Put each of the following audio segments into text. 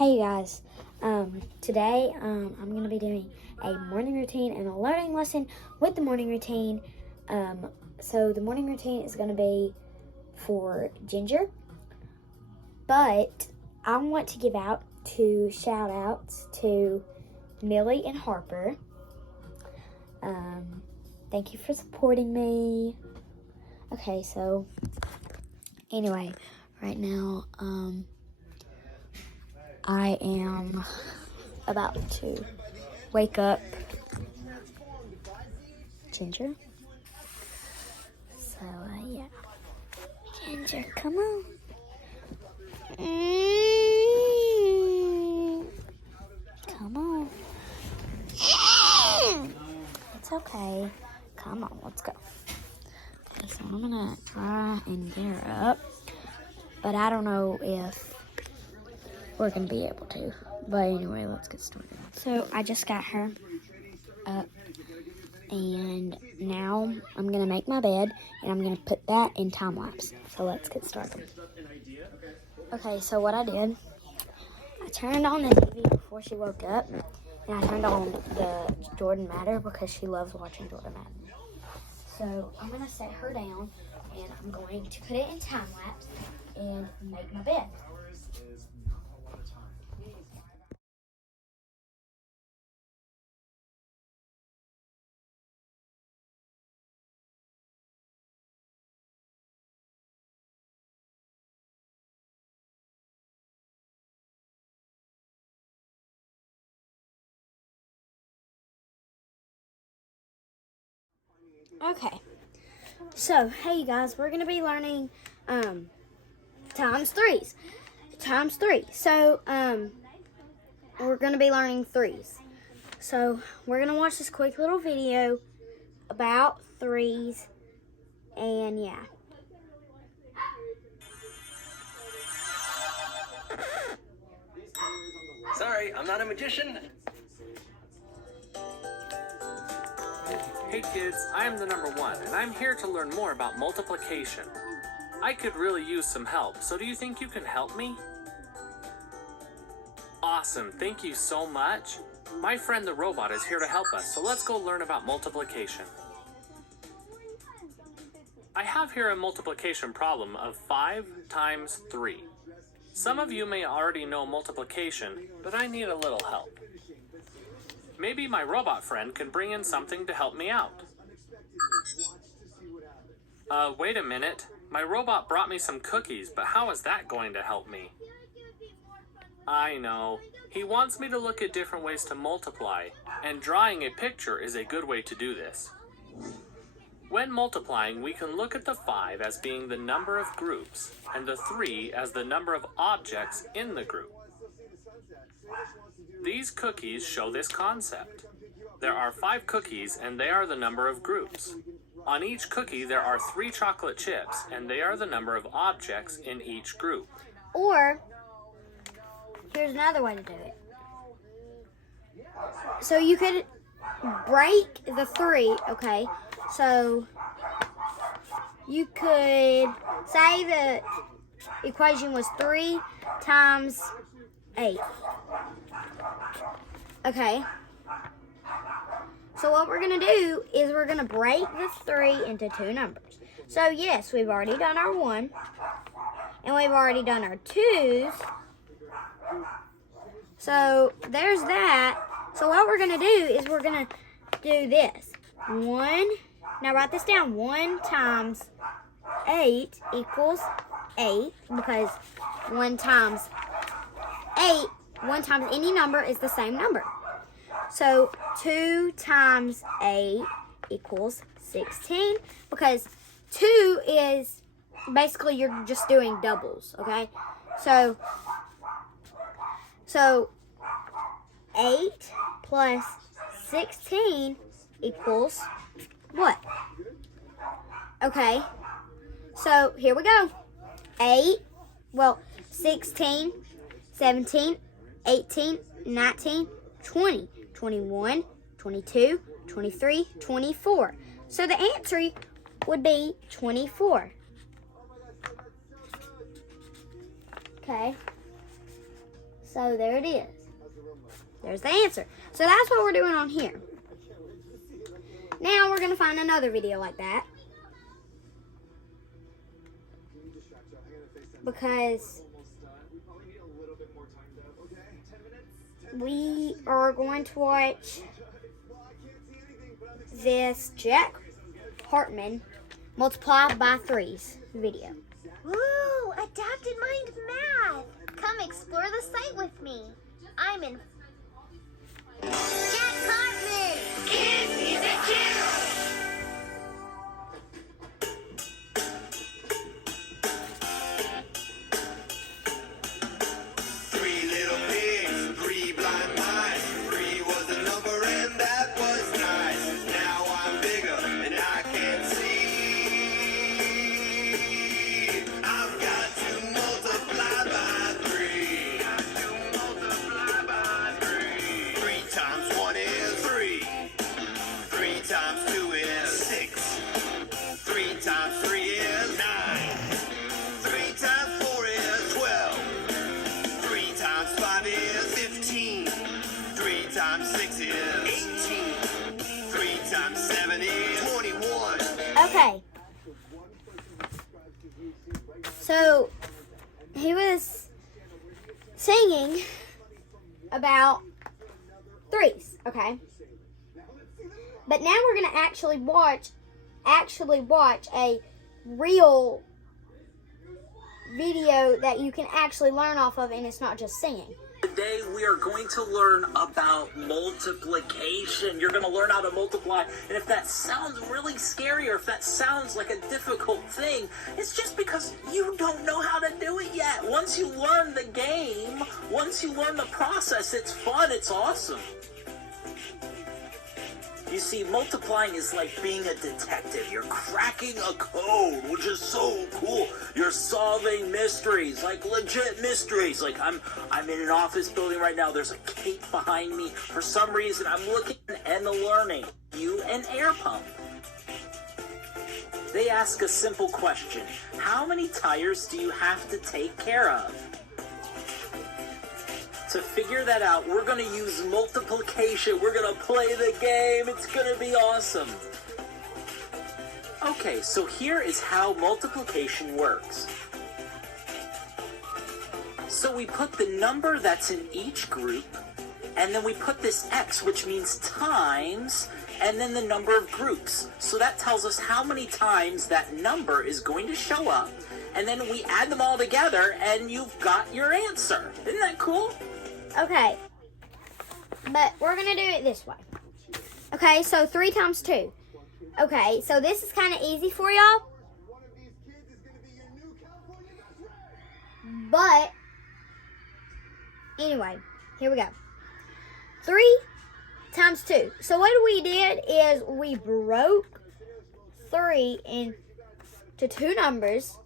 Hey guys, today I'm going to be doing a morning routine and a learning lesson with the morning routine. So the morning routine is going to be for Ginger, but I want to give out two shout outs to Millie and Harper. Thank you for supporting me. Okay, so anyway, right now, I am about to wake up Ginger. So, yeah. Ginger, come on. Come on. It's okay. Come on, let's go. Okay, so I'm gonna try and get her up, but I don't know if we're gonna be able to. But anyway, let's get started. So I just got her up, and now I'm gonna make my bed, and I'm gonna put that in time lapse. So let's get started. Okay, so what I did, I turned on the TV before she woke up, and I turned on the Jordan Matter because she loves watching Jordan Matter. So I'm gonna set her down, and I'm going to put it in time lapse and make my bed. Okay, so hey you guys, we're gonna be learning times threes. So we're gonna be learning threes. So we're gonna watch this quick little video about threes, and yeah. Sorry, I'm not a magician. Hey kids, I am the number one, and I'm here to learn more about multiplication. I could really use some help, so do you think you can help me? Awesome, thank you so much. My friend the robot is here to help us, so let's go learn about multiplication. I have here a multiplication problem of 5 times 3. Some of you may already know multiplication, but I need a little help. Maybe my robot friend can bring in something to help me out. Wait a minute. My robot brought me some cookies, but how is that going to help me? I know. He wants me to look at different ways to multiply, and drawing a picture is a good way to do this. When multiplying, we can look at the 5 as being the number of groups, and the 3 as the number of objects in the group. These cookies show this concept. There are 5 cookies, and they are the number of groups. On each cookie, there are 3 chocolate chips, and they are the number of objects in each group. Or, here's another way to do it. So you could break the 3, okay? So you could say the equation was 3 times 8. Okay. So what we're going to do is we're going to break the 3 into 2 numbers. So yes, we've already done our 1. And we've already done our 2's. So there's that. So what we're going to do is we're going to do this. 1. Now write this down. 1 times 8 equals 8. Because 1 times 8, 1 times any number is the same number. So 2 times 8 equals 16. Plus 2 is basically you're just doing doubles, okay? So 8 plus 16 equals what? Okay, so here we go. 16, 17, 18, 19, 20, 21, 22, 23, 24. So the answer would be 24. Okay. So there it is. There's the answer. So that's what we're doing on here. Now we're going to find another video like that. Because we are going to watch this Jack Hartman multiply by threes video. Woo! Adapted Mind Math! Come explore the site with me. I'm in Jack Hartman! Kids Music Channel! Three little pigs, three blind mice. Three was the number and that was nice. Now I'm bigger and I can see. I've got to multiply by three. Got to multiply by three. 3 times 1 is 3. 3 times 2 is 6. 3 times 3 is 9. 3 times 4 is 12. 3 times 5 is 15. 3 times 6 is 18. 3 times 7 is 21. Okay. So he was singing about threes, okay? But now we're gonna actually watch a real video that you can actually learn off of, and it's not just singing. Today we are going to learn about multiplication. You're going to learn how to multiply. And if that sounds really scary or if that sounds like a difficult thing, it's just because you don't know how to do it yet. Once you learn the game, once you learn the process, it's fun, it's awesome. You see, multiplying is like being a detective. You're cracking a code, which is so cool. You're solving mysteries, like legit mysteries. Like I'm in an office building right now. There's a cape behind me. For some reason, I'm looking and learning. You an air pump. They ask a simple question. How many tires do you have to take care of? To figure that out, we're going to use multiplication. We're going to play the game. It's going to be awesome. Okay, so here is how multiplication works. So we put the number that's in each group, and then we put this X, which means times, and then the number of groups. So that tells us how many times that number is going to show up, and then we add them all together, and you've got your answer. Isn't that cool? Okay, but we're going to do it this way. Okay, so 3 times 2. Okay, so this is kind of easy for y'all. But, anyway, here we go. 3 times 2. So what we did is we broke 3 into 2 numbers.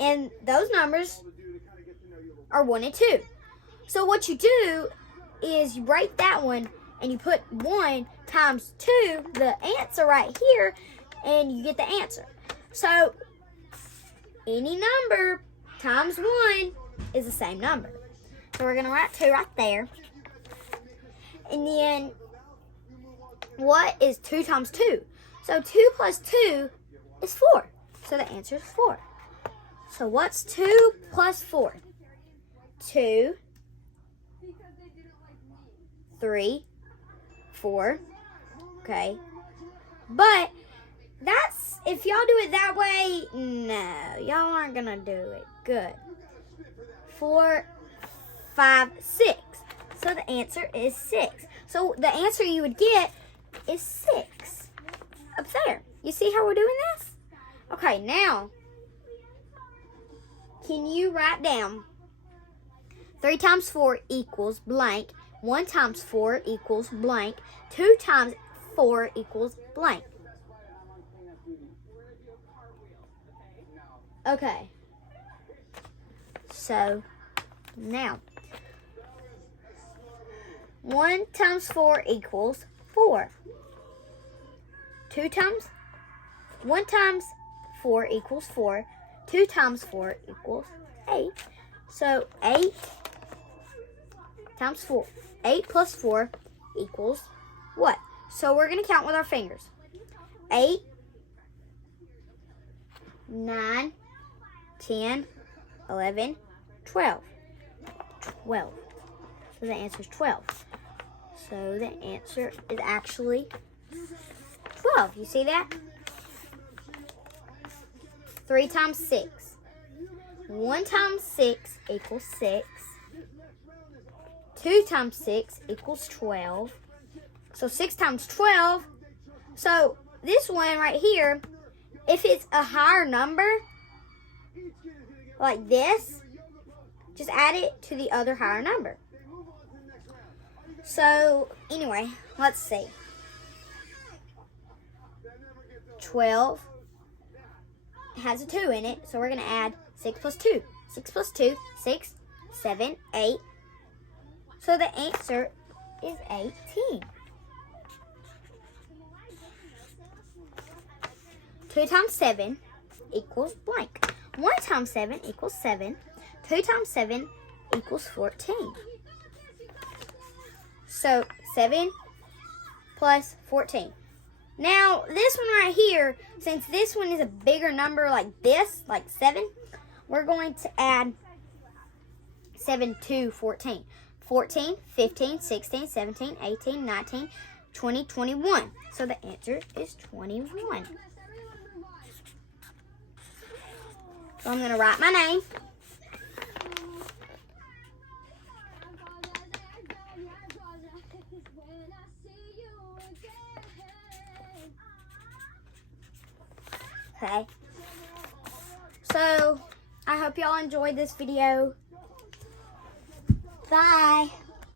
And those numbers are 1 and 2. So what you do is you break that one and you put 1 times 2, the answer right here, and you get the answer. So any number times 1 is the same number. So we're going to write 2 right there. And then what is 2 times 2? So 2 plus 2 is 4. So the answer is 4. So what's 2 plus 4? 2, 3, 4. Okay. But that's, if y'all do it that way, no, y'all aren't going to do it good. 4, 5, 6. So the answer is 6. So the answer you would get is 6. Up there. You see how we're doing this? Okay, now, can you write down 3 times 4 equals blank, 1 times 4 equals blank, 2 times 4 equals blank. Okay. So, now, 1 times 4 equals 4. 1 times 4 equals 4. 2 times 4 equals 8. So 8 times 4. 8 plus 4 equals what? So we're going to count with our fingers. 8, 9, 10, 11, 12. 12. So the answer is 12. So the answer is actually 12. You see that? 3 times 6. 1 times 6 equals 6. 2 times 6 equals 12. So 6 times 12. So this one right here, if it's a higher number, like this, just add it to the other higher number. So anyway, let's see. 12 has a 2 in it, so we're going to add 6 plus 2. 6 plus 2, 6, 7, 8. So the answer is 18. Two times 7 equals blank. 1 times 7 equals 7. 2 times 7 equals 14. So 7 plus 14. Now, this one right here, since this one is a bigger number like this, like 7, we're going to add 7 to 14. 14, 15, 16, 17, 18, 19, 20, 21. So the answer is 21. So I'm going to write my name. Okay. So, I hope y'all enjoyed this video. Bye.